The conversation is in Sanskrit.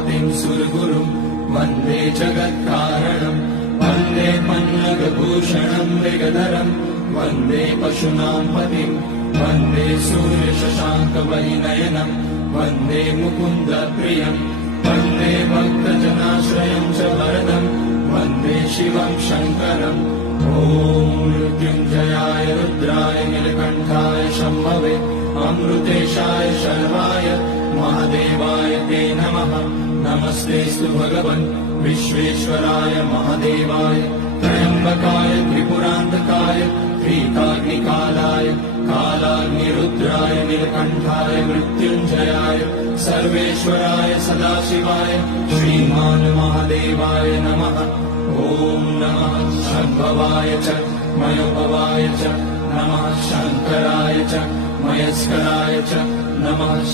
पतिं सुरगुरुं वन्दे जगत्कारणं वन्दे पन्नगभूषणं मृगधरं वन्दे पशूनां पतिं वन्दे सूर्यशशाङ्कवलिनयनं वन्दे मुकुन्दप्रियं वन्दे भक्तजनाश्रयं च वरदं वन्दे शिवं शङ्करम् ॐ मृत्युञ्जयाय रुद्राय नीलकण्ठाय शम्भवे अमृतेशाय शर्वाय महादेवाय ते नमः। नमस्तेऽस्तु भगवन् विश्वेश्वराय महादेवाय त्र्यम्बकाय त्रिपुरान्तकाय त्रिकाग्निकालाय कालाग्निरुद्राय नीलकण्ठाय मृत्युञ्जयाय सर्वेश्वराय सदाशिवाय श्रीमान् महादेवाय नमः। ॐ नमः शम्भवाय च मयोभवाय च नमः शङ्कराय च मयस्कराय च नमः।